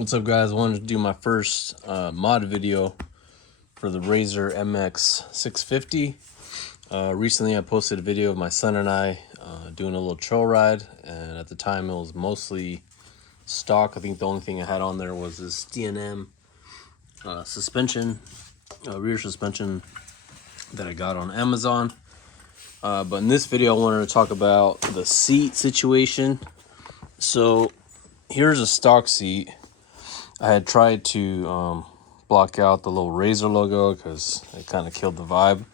What's up, guys? I wanted to do my first mod video for the Razer MX650. Recently I posted a video of my son and I doing a little trail ride, and at the time it was mostly stock. I think the only thing I had on there was this D&M suspension, rear suspension that I got on Amazon. But in this video I wanted to talk about the seat situation. So here's a stock seat. I had tried to block out the little Razer logo because it kind of killed the vibe.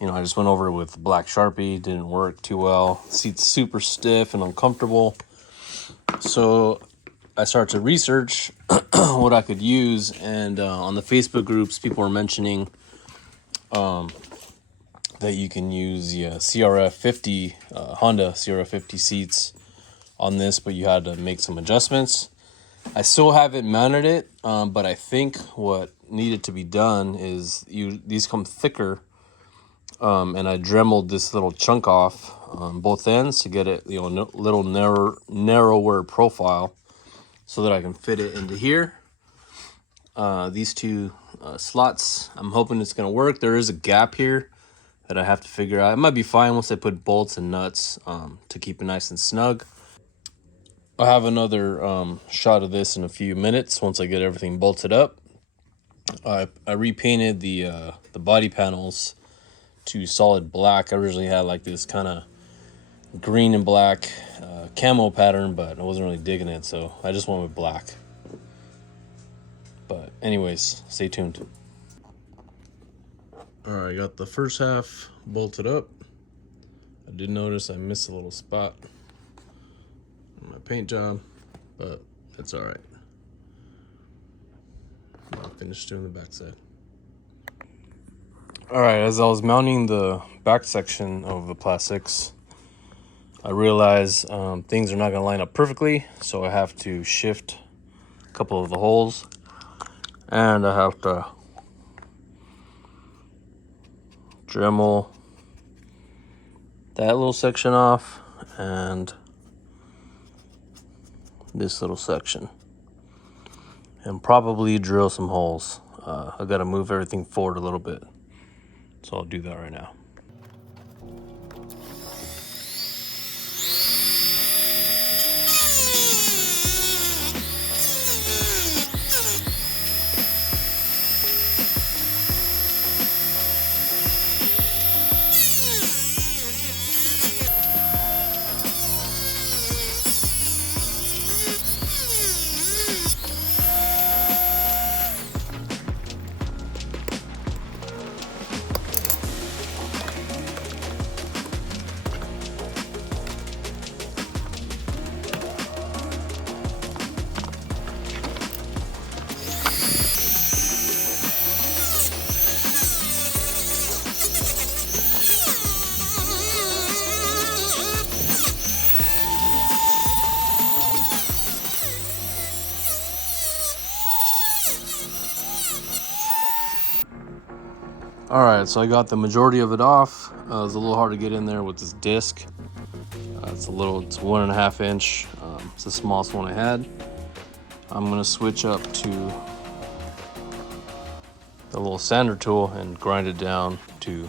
You know, I just went over it with black Sharpie, didn't work too well. The seat's super stiff and uncomfortable. So I started to research what I could use, and on the Facebook groups, people were mentioning that you can use the CRF50, Honda CRF50 seats on this, but you had to make some adjustments. I still haven't mounted it, but I think what needed to be done is these come thicker, and I dremeled this little chunk off on both ends to get it, little narrower profile, so that I can fit it into here. These two slots, I'm hoping it's gonna work. There is a gap here that I have to figure out. It might be fine once I put bolts and nuts to keep it nice and snug. I'll have another shot of this in a few minutes once I get everything bolted up. I repainted the body panels to solid black. I originally had like this kind of green and black camo pattern, but I wasn't really digging it, so I just went with black. But anyways, stay tuned. All right, I got the first half bolted up. I did notice I missed a little spot my paint job, but it's all right. I'll finish doing the back side. All right, as I was mounting the back section of the plastics, I realized things are not gonna line up perfectly, so I have to shift a couple of the holes, and I have to Dremel that little section off and this little section, and probably drill some holes. I gotta move everything forward a little bit, so I'll do that right now. All right, so I got the majority of it off. It was a little hard to get in there with this disc. It's 1.5 inch. It's the smallest one I had. I'm gonna switch up to the little sander tool and grind it down to,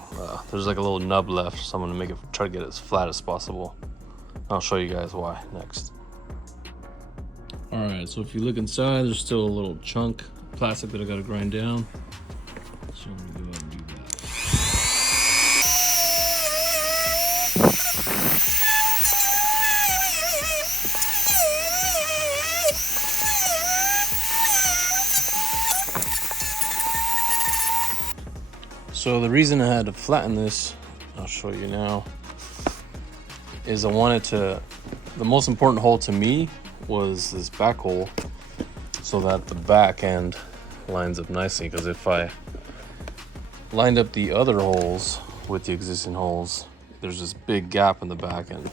there's like a little nub left, so I'm gonna try to get it as flat as possible. I'll show you guys why next. All right, so if you look inside, there's still a little chunk of plastic that I gotta grind down. So I'm gonna go ahead and do that. So the reason I had to flatten this, I'll show you now, is I wanted to, the most important hole to me was this back hole, so that the back end lines up nicely, because if I lined up the other holes with the existing holes, there's this big gap in the back, and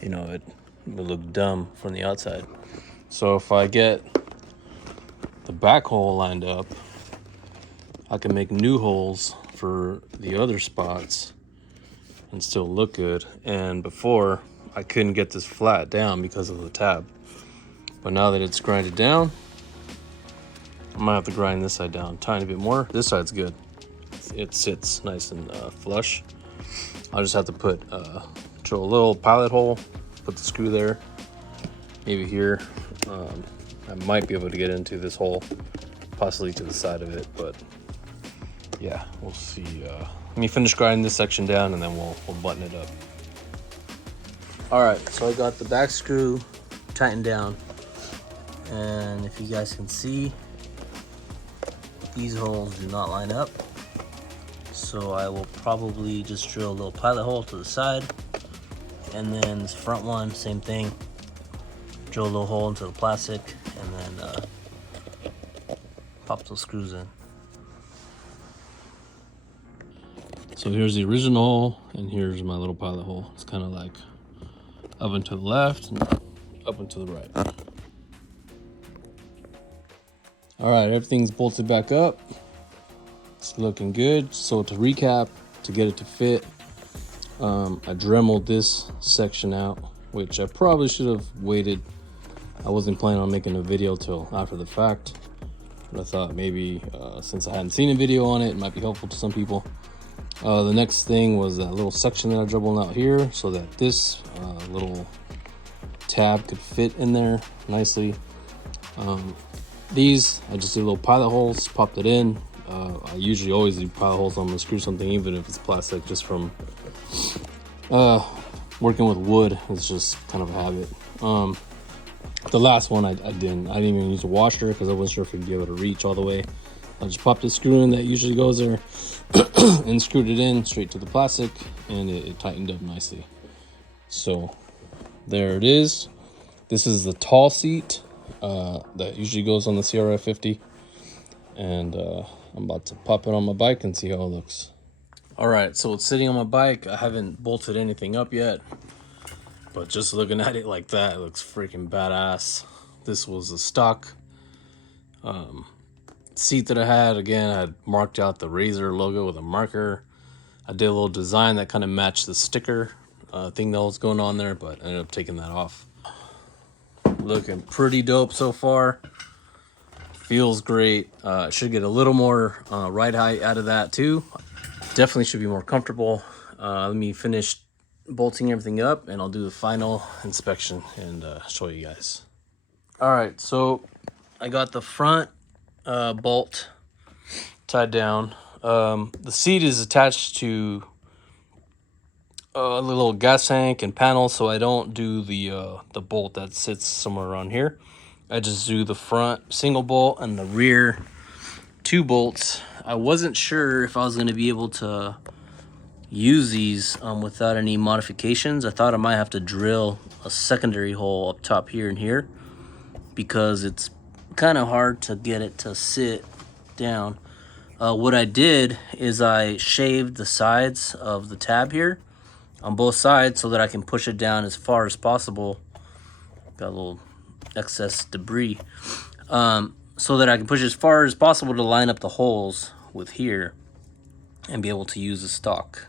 you know, it would look dumb from the outside. So if I get the back hole lined up, I can make new holes for the other spots and still look good. And before, I couldn't get this flat down because of the tab, but now that it's grinded down, I might have to grind this side down a tiny bit more. This side's good. It sits nice and flush. I'll just have to put drill a little pilot hole, put the screw there, maybe here. I might be able to get into this hole, possibly to the side of it, but yeah, we'll see. Let me finish grinding this section down and then we'll button it up. All right, so I got the back screw tightened down, and if you guys can see, these holes do not line up. So I will probably just drill a little pilot hole to the side, and then this front one, same thing. Drill a little hole into the plastic, and then pop those screws in. So here's the original hole, and here's my little pilot hole. It's kind of like up and to the left and up and to the right. All right, everything's bolted back up. It's looking good. So to recap, to get it to fit, I Dremeled this section out, which I probably should have waited. I wasn't planning on making a video till after the fact, but I thought maybe since I hadn't seen a video on it, it might be helpful to some people. The next thing was that little section that I Dremeled out here so that this little tab could fit in there nicely. These, I just did little pilot holes, popped it in. I usually always do pilot holes. I'm gonna screw something, even if it's plastic, just from working with wood. It's just kind of a habit. The last one I didn't even use a washer because I wasn't sure if we'd be able to reach all the way. I just popped the screw in that usually goes there and screwed it in straight to the plastic, and it tightened up nicely. So there it is. This is the tall seat that usually goes on the CRF50, and I'm about to pop it on my bike and see how it looks. All right, so it's sitting on my bike. I haven't bolted anything up yet, but just looking at it like that, it looks freaking badass. This was a stock seat that I had. Again, I had marked out the Razor logo with a marker. I did a little design that kind of matched the sticker thing that was going on there, but I ended up taking that off. Looking pretty dope so far. Feels great. Should get a little more ride height out of that too. Definitely should be more comfortable. Let me finish bolting everything up and I'll do the final inspection and show you guys. All right, so I got the front bolt tied down. The seat is attached to a little gas tank and panel, so I don't do the bolt that sits somewhere around here. I just do the front single bolt and the rear 2 bolts. I wasn't sure if I was going to be able to use these without any modifications. I thought I might have to drill a secondary hole up top here and here because it's kind of hard to get it to sit down. What I did is I shaved the sides of the tab here on both sides so that I can push it down as far as possible. Got a little excess debris. So that I can push as far as possible to line up the holes with here and be able to use the stock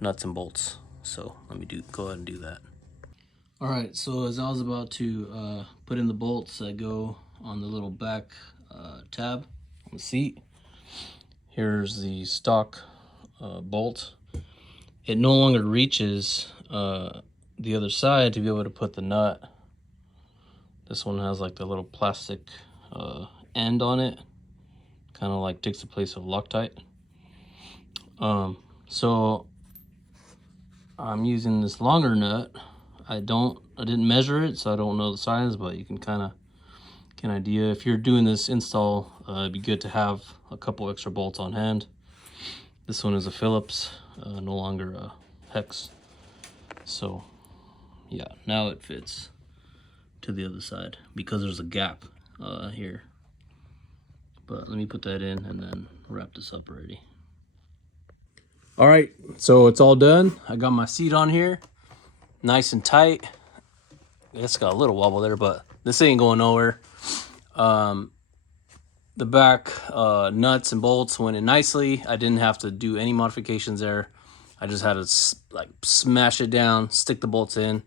nuts and bolts. So let me go ahead and do that. All right, so as I was about to put in the bolts that go on the little back tab on the seat, here's the stock bolt. It no longer reaches the other side to be able to put the nut. This one has like the little plastic end on it, kind of like takes the place of Loctite. So I'm using this longer nut. I didn't measure it, so I don't know the size, but you can kind of get an idea. If you're doing this install, it'd be good to have a couple extra bolts on hand. This one is a Phillips, no longer a hex. So yeah, now it fits to the other side because there's a gap here. But let me put that in and then wrap this up already. All right, so it's all done. I got my seat on here, nice and tight. It's got a little wobble there, but this ain't going nowhere. The back nuts and bolts went in nicely. I didn't have to do any modifications there. I just had to like smash it down, stick the bolts in,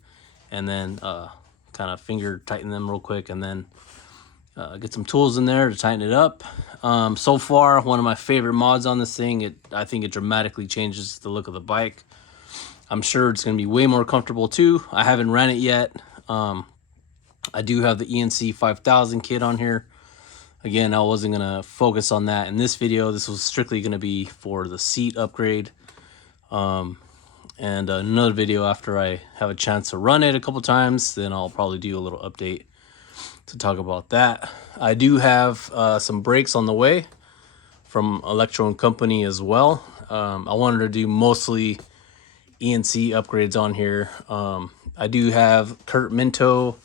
and then kind of finger tighten them real quick, and then get some tools in there to tighten it up. So far, one of my favorite mods on this thing. I think it dramatically changes the look of the bike. I'm sure it's going to be way more comfortable too. I haven't ran it yet. I do have the ENC 5000 kit on here. Again, I wasn't going to focus on that in this video. This was strictly going to be for the seat upgrade. And another video after I have a chance to run it a couple times, then I'll probably do a little update to talk about that. I do have some brakes on the way from Electro & Company as well. I wanted to do mostly ENC upgrades on here. I do have Kurt Minto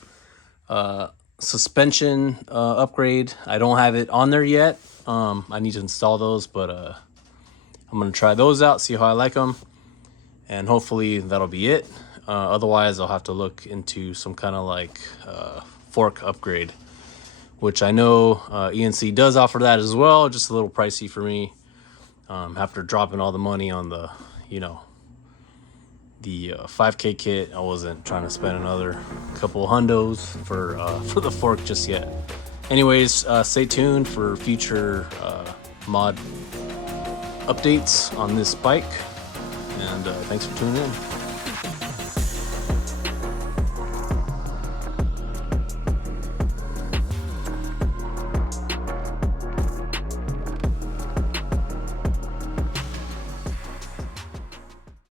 suspension upgrade. I don't have it on there yet. I need to install those, but I'm gonna try those out, see how I like them, and hopefully that'll be it. Otherwise I'll have to look into some kind of like fork upgrade, which I know ENC does offer that as well, just a little pricey for me. After dropping all the money on the, the 5K kit, I wasn't trying to spend another couple hundos for the fork just yet. Anyways, stay tuned for future mod updates on this bike, and thanks for tuning in.